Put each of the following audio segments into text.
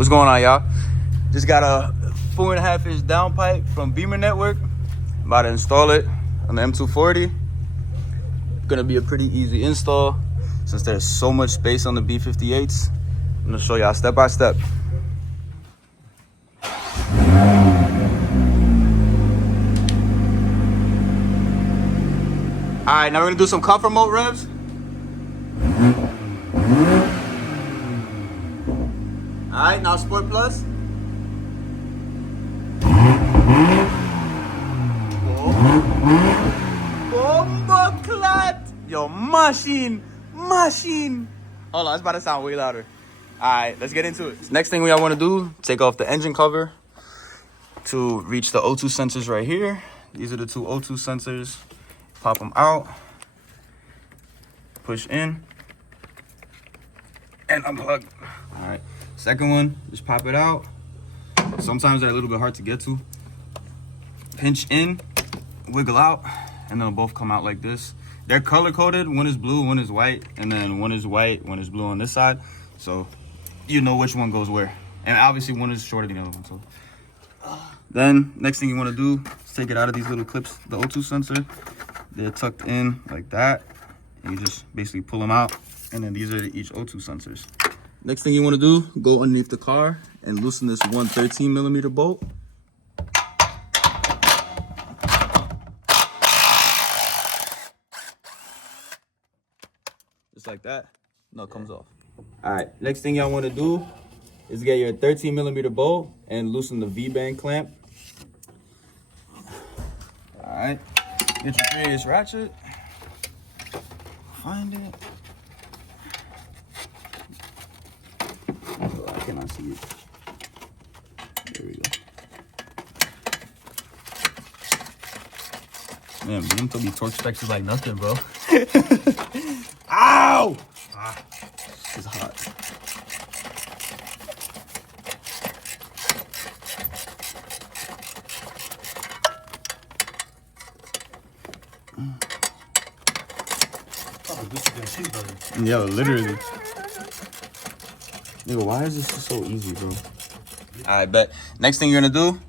What's going on, y'all? Just got a 4.5-inch downpipe from Beamer Network. I'm about to install it on the M240. Gonna be a pretty easy install since there's so much space on the B58's. I'm gonna show y'all step by step. All right, now we're gonna do some comfort mode revs. All right, now Sport Plus. Bomba clat! Yo, machine! Hold on, it's about to sound way louder. All right, let's get into it. Next thing we all want to do, take off the engine cover to reach the O2 sensors right here. These are the two O2 sensors. Pop them out, push in, and unplug. All right, second one, just pop it out. Sometimes they're a little bit hard to get to. Pinch in, wiggle out, and then they'll both come out like this. They're color coded. One is blue, one is white, and then one is white, one is blue on this side. So you know which one goes where. And obviously one is shorter than the other one. So then next thing you want to do is take it out of these little clips, the O2 sensor. They're tucked in like that. And you just basically pull them out. And then these are each O2 sensors. Next thing you want to do, go underneath the car and loosen this 113mm bolt. Just like that. No, it comes off. All right, next thing y'all want to do is get your 13mm bolt and loosen the V-band clamp. All right, get your 3/8 ratchet. Find it. Oh, I cannot see it. There we go. Man, BMW torque specs is like nothing, bro. Ow! Ah, it's hot. Yo, literally. Yo, why is this so easy, bro? Alright, bet. Next thing you're gonna do,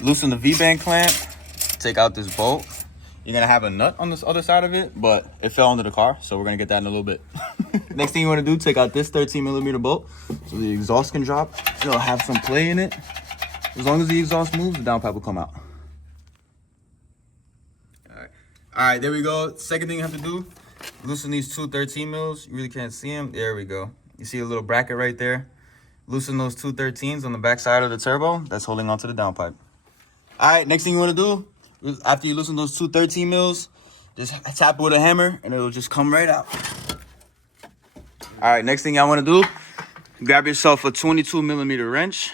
loosen the V-band clamp, take out this bolt. You're gonna have a nut on this other side of it, but it fell under the car, so we're gonna get that in a little bit. Next thing you wanna do, take out this 13mm bolt so the exhaust can drop. It'll have some play in it. As long as the exhaust moves, the downpipe will come out. Alright, there we go. Second thing you have to do, loosen these two 13mm. You really can't see them. There we go. You see a little bracket right there. Loosen those two 13s on the back side of the turbo. That's holding onto the downpipe. All right, next thing you want to do, after you loosen those two 13mm, just tap it with a hammer and it'll just come right out. All right, next thing y'all want to do, grab yourself a 22mm wrench,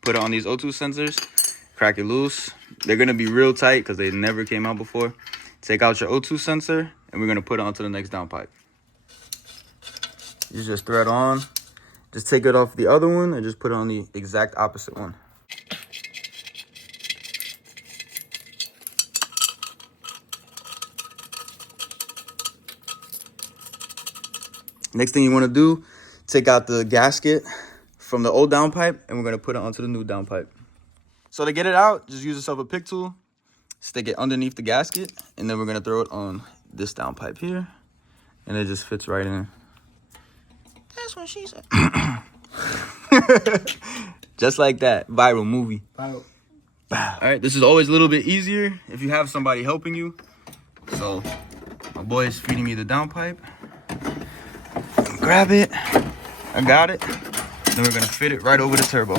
put it on these O2 sensors, crack it loose. They're going to be real tight because they never came out before. Take out your O2 sensor and we're going to put it onto the next downpipe. You just thread on. Just take it off the other one and just put it on the exact opposite one. Next thing you want to do, take out the gasket from the old downpipe and we're going to put it onto the new downpipe. So to get it out, just use yourself a pick tool, stick it underneath the gasket, and then we're going to throw it on this downpipe here, and it just fits right in. That's what she said. Just like that. Viral movie. Viral. All right, this is always a little bit easier if you have somebody helping you. So my boy is feeding me the downpipe. Grab it. I got it. Then we're going to fit it right over the turbo.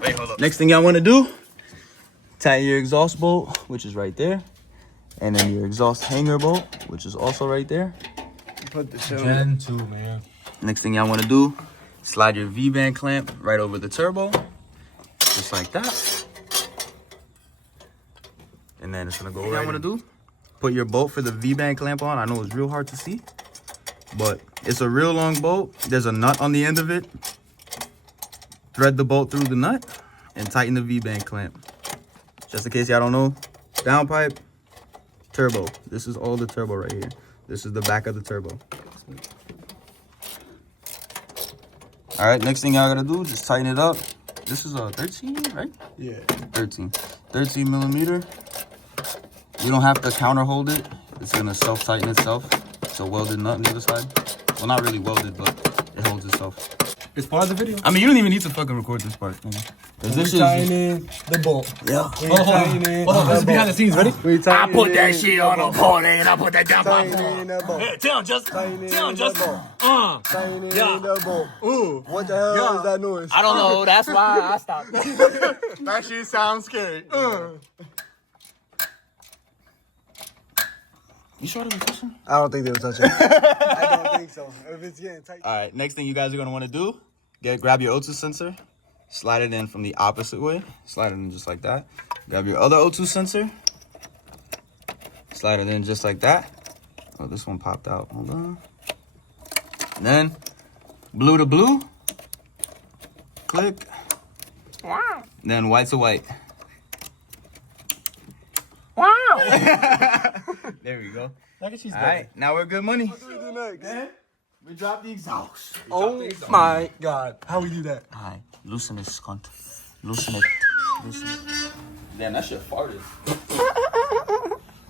Wait, hold up. Next thing y'all want to do, tighten your exhaust bolt, which is right there. And then your exhaust hanger bolt, which is also right there. Put the Gen 2, man. Next thing y'all want to do, slide your V-band clamp right over the turbo, just like that. And then it's gonna go right. What y'all want to do? Put your bolt for the V-band clamp on. I know it's real hard to see, but it's a real long bolt. There's a nut on the end of it. Thread the bolt through the nut and tighten the V-band clamp. Just in case y'all don't know, downpipe, turbo. This is all the turbo right here. This is the back of the turbo. All right, next thing y'all gotta do, just tighten it up. This is a 13, right? Yeah. 13 millimeter. You don't have to counter hold it. It's gonna self-tighten itself. It's a welded nut on the other side. Well, not really welded, but it holds itself. It's part of the video. I mean, you don't even need to fucking record this part. We're tightening the bolt. Yeah. Hold on. This is behind the scenes. Ready? I put that shit on a pole and I put that down by Tightening the bolt. Hey, tell him just. Tightening Tell him the just. bolt. Tightening Yeah. the bolt. Ooh. What the hell is that noise? I don't know. That's why I stopped. That shit sounds scary. You sure they were touching? I don't think they were touching. I don't think so. If it's getting tight. All right, next thing you guys are gonna wanna do, grab your O2 sensor, slide it in from the opposite way, slide it in just like that. Grab your other O2 sensor, slide it in just like that. Oh, this one popped out, hold on. And then, blue to blue, click. Wow. And then white to white. Wow. There we go. Look at she's All right, now we're good money. What do we do next? We drop the exhaust. Oh my God. How we do that? All right, loosen this cunt. Loosen it. Loosen it. Damn, that shit farted.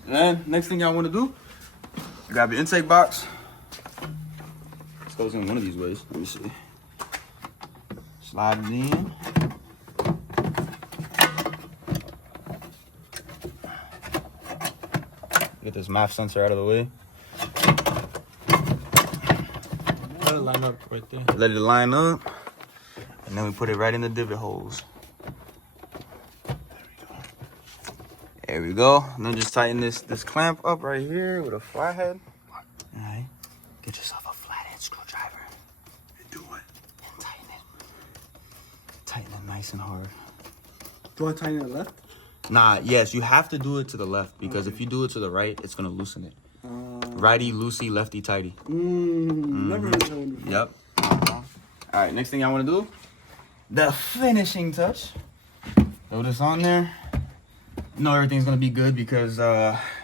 And then, next thing y'all want to do, grab your intake box. This goes in one of these ways. Let me see. Slide it in. Get this MAF sensor out of the way. Let it line up right there. Let it line up. And then we put it right in the divot holes. There we go. And then just tighten this clamp up right here with a flathead. All right. Get yourself a flathead screwdriver. And do it. And tighten it. Tighten it nice and hard. Do I tighten it left? Nah, yes, you have to do it to the left because if you do it to the right, it's gonna loosen it. Righty loosey, lefty tighty. Never heard that one before. Yep. All right, next thing I want to do, the finishing touch. Throw this on there. You know everything's gonna be good because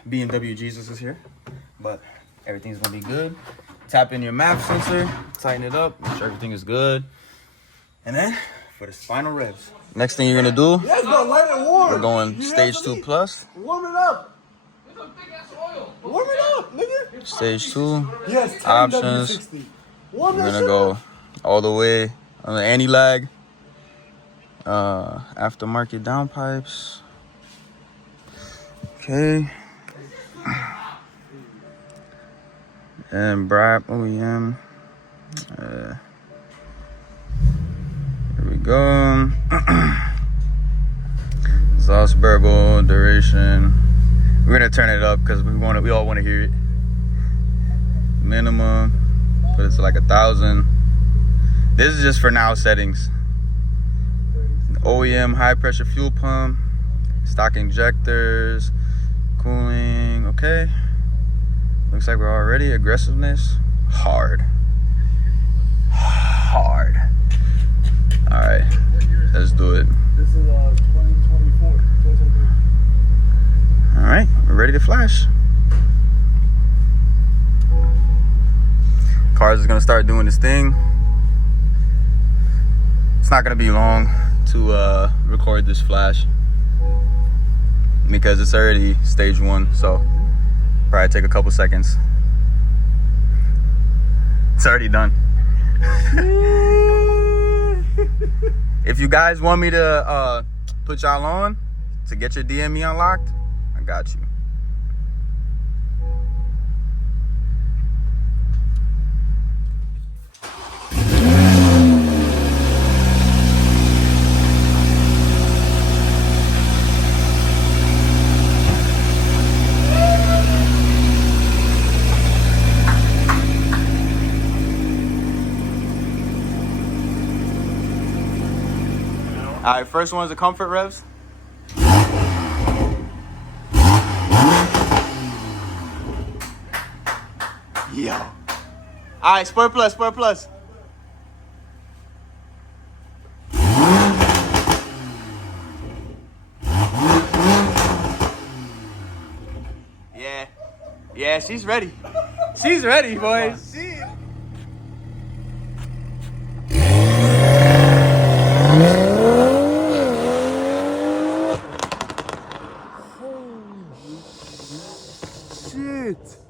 B&W Jesus is here, but everything's gonna be good. Tap in your MAP sensor, tighten it up, make sure everything is good, and then for the final revs. Next thing you're gonna do, Yes, but light it warm. we're going stage 2 plus. Warm it up. Warm it up, nigga. Stage 2. Yes, Options. W60. Warm We're that gonna shit go up. all the way on the anti-lag. Aftermarket downpipes. Okay. And BRAP OEM. Here we go. Salzburgo duration. We're gonna turn it up because we all want to hear it. Minimum, put it to like 1,000. This is just for now settings. OEM high pressure fuel pump, stock injectors, cooling. Okay. Looks like we're all ready. Aggressiveness, hard. Hard. All right, let's do it. This is 2024. 2023. All right, we're ready to flash. Cars is gonna start doing this thing. It's not gonna be long to record this flash because it's already stage 1, so probably take a couple seconds. It's already done. If you guys want me to put y'all on to get your DME unlocked, I got you. All right, first one is the comfort revs. Yo. All right, spur plus, spur plus. Yeah, she's ready. She's ready, boys. shit.